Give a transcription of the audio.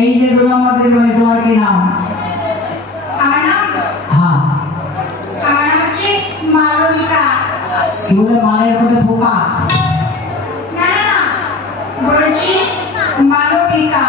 এই যে 2 নম্বর দিন তোমার কি নাম? আমার নাম হ্যাঁ আমার নাম হচ্ছে মালবিকা। কি বলে মালের মধ্যে পোকা? না না না বলেছি মালবিকা।